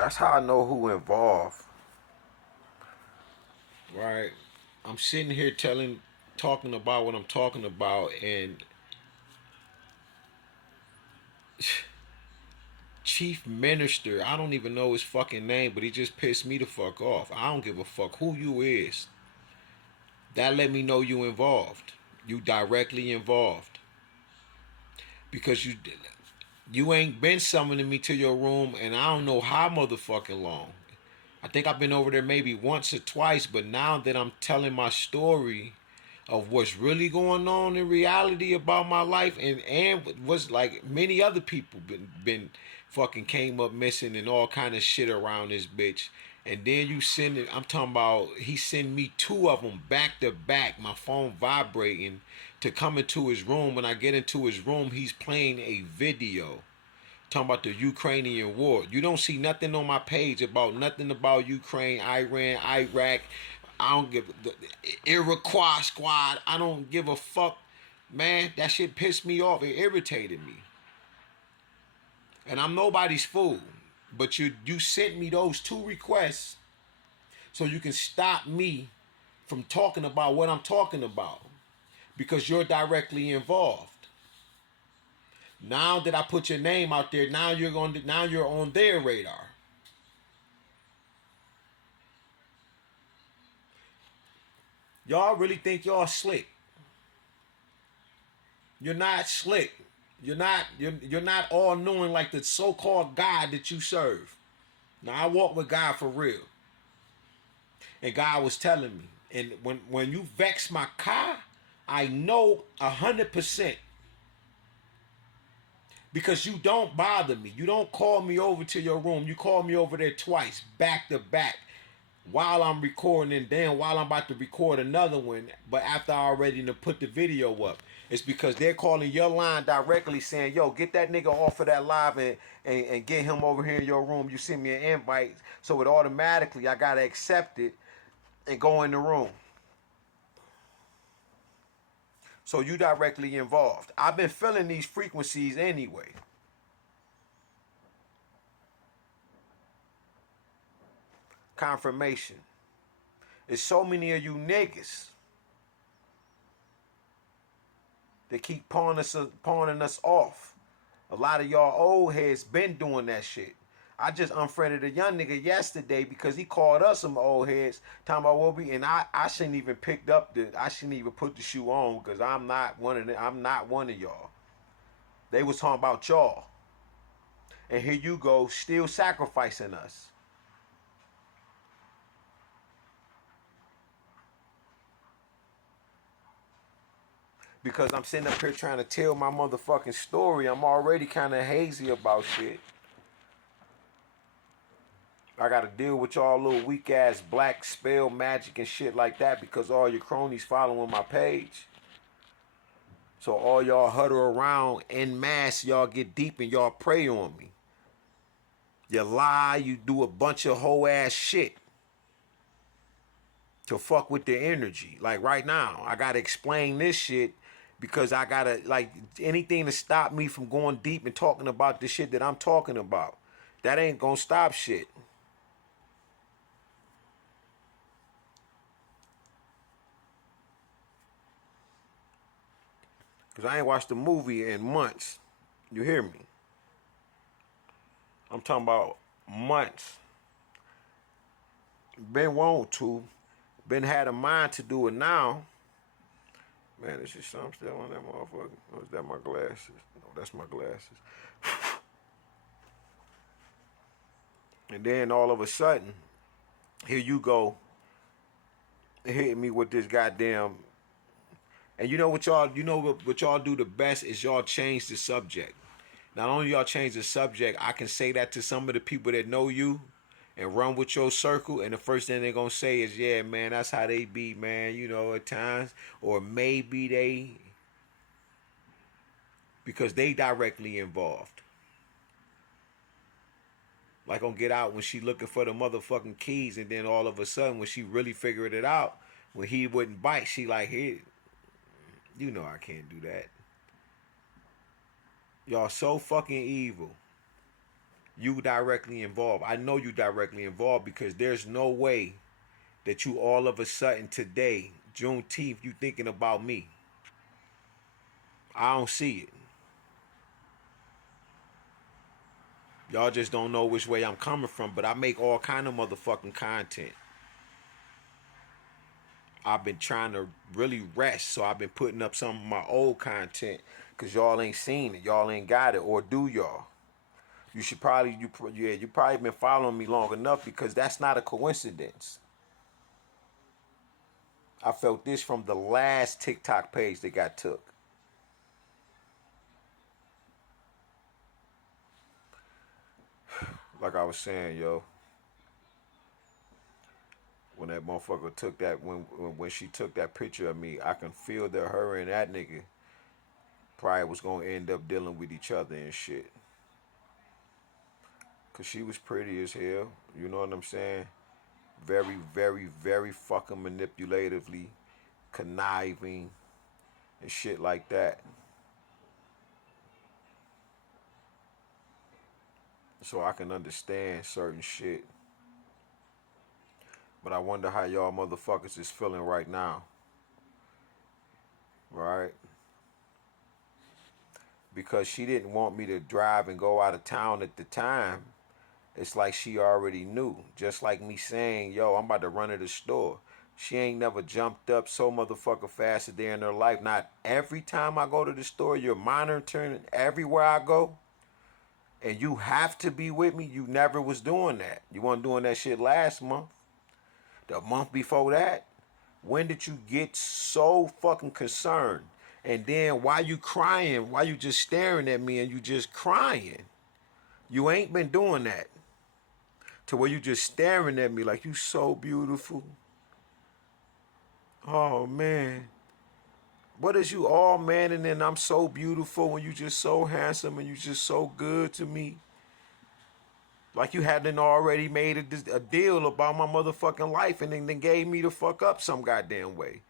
That's how I know who involved. Right. I'm sitting here talking about what I'm talking about, and Chief Minister, I don't even know his fucking name, but he just pissed me the fuck off. I don't give a fuck who you is. That let me know you involved. You directly involved. Because you ain't been summoning me to your room, and I don't know how motherfucking long. I think I've been over there maybe once or twice, but now that I'm telling my story of what's really going on in reality about my life, and was like many other people been fucking came up missing and all kind of shit around this bitch. And then you send it. I'm talking about he sent me two of them back to back. My phone vibrating to come into his room. When I get into his room, he's playing a video talking about the Ukrainian war. You don't see nothing on my page about nothing about Ukraine, Iran, Iraq. I don't give the Iroquois squad. I don't give a fuck, man. That shit pissed me off. It irritated me. And I'm nobody's fool. But you sent me those two requests so you can stop me from talking about what I'm talking about because you're directly involved. Now that I put your name out there, now you're on their radar. Y'all really think y'all slick. You're not slick. You're not all knowing like the so-called God that you serve. Now I walk with God for real. And God was telling me. And when you vex my car, I know 100%. Because you don't bother me. You don't call me over to your room. You call me over there twice, back to back, while I'm recording, and then while I'm about to record another one, but after I already put the video up. It's because they're calling your line directly saying, yo, get that nigga off of that live and get him over here in your room. You send me an invite. So it automatically, I got to accept it and go in the room. So you directly involved. I've been feeling these frequencies anyway. Confirmation. There's so many of you niggas that keep pawning us off. A lot of y'all old heads been doing that shit. I just unfriended a young nigga yesterday because he called us some old heads talking about what we, and I shouldn't even I shouldn't even put the shoe on because I'm not one of them. I'm not one of y'all. They was talking about y'all. And here you go, still sacrificing us. Because I'm sitting up here trying to tell my motherfucking story. I'm already kind of hazy about shit. I gotta deal with y'all little weak ass black spell magic and shit like that because all your cronies following my page. So all y'all huddle around en masse, y'all get deep and y'all prey on me. You lie, you do a bunch of whole ass shit to fuck with the energy. Like right now, I gotta explain this shit because I gotta, like, anything to stop me from going deep and talking about the shit that I'm talking about. That ain't gonna stop shit. Because I ain't watched the movie in months. You hear me? I'm talking about months. Been want to. Been had a mind to do it now. Man, is this something still on that motherfucker? Or is that my glasses? No, that's my glasses. And then all of a sudden, here you go, hitting me with this goddamn. And you know what y'all do the best is y'all change the subject. Not only y'all change the subject, I can say that to some of the people that know you and run with your circle, and the first thing they're gonna say is, yeah, man, that's how they be, man, at times. Or maybe because they directly involved. Like on Get Out when she looking for the motherfucking keys, and then all of a sudden when she really figured it out, when he wouldn't bite, she like, hey, I can't do that. Y'all so fucking evil. You directly involved. I know you directly involved because there's no way that you all of a sudden today, Juneteenth, you thinking about me. I don't see it. Y'all just don't know which way I'm coming from, but I make all kind of motherfucking content. I've been trying to really rest, so I've been putting up some of my old content because y'all ain't seen it, y'all ain't got it, or do y'all? You should probably, you probably been following me long enough because that's not a coincidence. I felt this from the last TikTok page that got took. Like I was saying, yo, when that motherfucker took that, when she took that picture of me, I can feel that her and that nigga probably was gonna end up dealing with each other and shit. Cause she was pretty as hell, you know what I'm saying? Very, very, very fucking manipulatively, conniving, and shit like that. So I can understand certain shit. But I wonder how y'all motherfuckers is feeling right now. Right? Because she didn't want me to drive and go out of town at the time. It's like she already knew. Just like me saying, yo, I'm about to run to the store. She ain't never jumped up so motherfucker fast a day in her life. Not every time I go to the store, you're monitoring everywhere I go. And you have to be with me. You never was doing that. You weren't doing that shit last month. The month before that. When did you get so fucking concerned? And then why you crying? Why you just staring at me and you just crying? You ain't been doing that. To where you just staring at me like you so beautiful. Oh man. What is you all man and then I'm so beautiful when you just so handsome and you just so good to me? Like you hadn't already made a deal about my motherfucking life and then gave me the fuck up some goddamn way.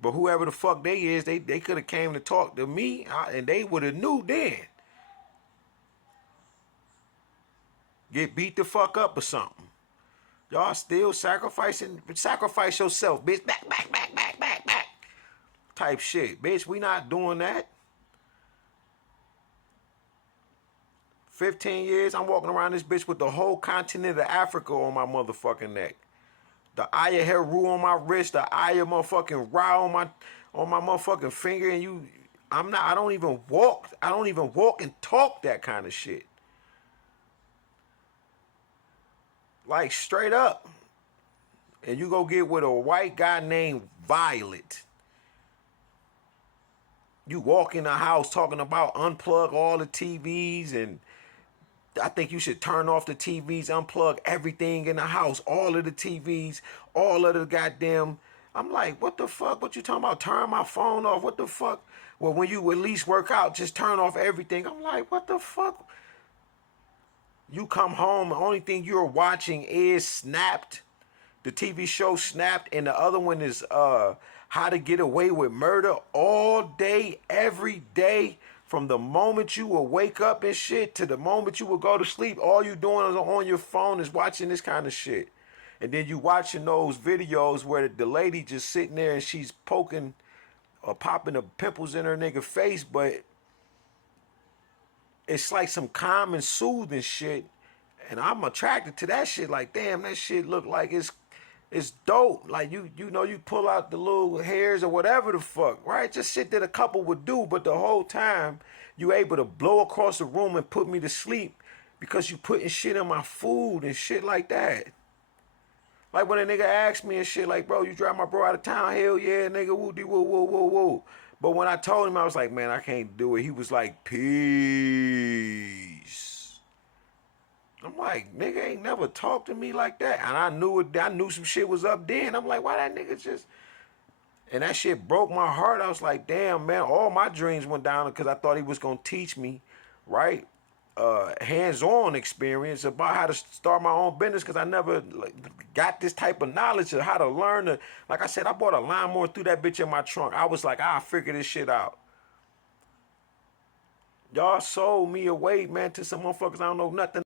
But whoever the fuck they is, they could have came to talk to me and they would have knew then. Get beat the fuck up or something. Y'all still sacrificing? Sacrifice yourself, bitch. Back, back, back, back, back, back. Type shit. Bitch, we not doing that. 15 years, I'm walking around this bitch with the whole continent of Africa on my motherfucking neck. The Aya Heru on my wrist, the Aya motherfucking Ra on my motherfucking finger, and I don't even walk and talk that kind of shit. Like straight up. And you go get with a white guy named Violet. You walk in the house talking about unplug all the TVs and I think you should turn off the TVs, unplug everything in the house, all of the TVs, all of the goddamn. I'm like, what the fuck? What you talking about? Turn my phone off? What the fuck? Well, when you at least work out, just turn off everything. I'm like, what the fuck? You come home, the only thing you're watching is Snapped, the TV show Snapped, and the other one is How to Get Away with Murder all day, every day. From the moment you will wake up and shit to the moment you will go to sleep, all you doing is on your phone is watching this kind of shit. And then you watching those videos where the lady just sitting there and she's poking or popping the pimples in her nigga face, but it's like some calm and soothing shit. And I'm attracted to that shit. Like, damn, that shit look like it's dope. Like you know, you pull out the little hairs or whatever the fuck, right? Just shit that a couple would do, but the whole time you able to blow across the room and put me to sleep because you putting shit in my food and shit like that. Like when a nigga asked me and shit like, bro, you drive my bro out of town? Hell yeah, nigga, woo dee woo woo woo woo. But when I told him, I was like, man, I can't do it. He was like, peace. I'm like, nigga ain't never talked to me like that. And I knew it. I knew some shit was up then. I'm like, why that nigga just... And that shit broke my heart. I was like, damn, man, all my dreams went down because I thought he was going to teach me, right? Hands-on experience about how to start my own business because I never got this type of knowledge of how to learn. Like I said, I bought a lawnmower, threw that bitch in my trunk. I was like, I'll figure this shit out. Y'all sold me away, man, to some motherfuckers I don't know nothing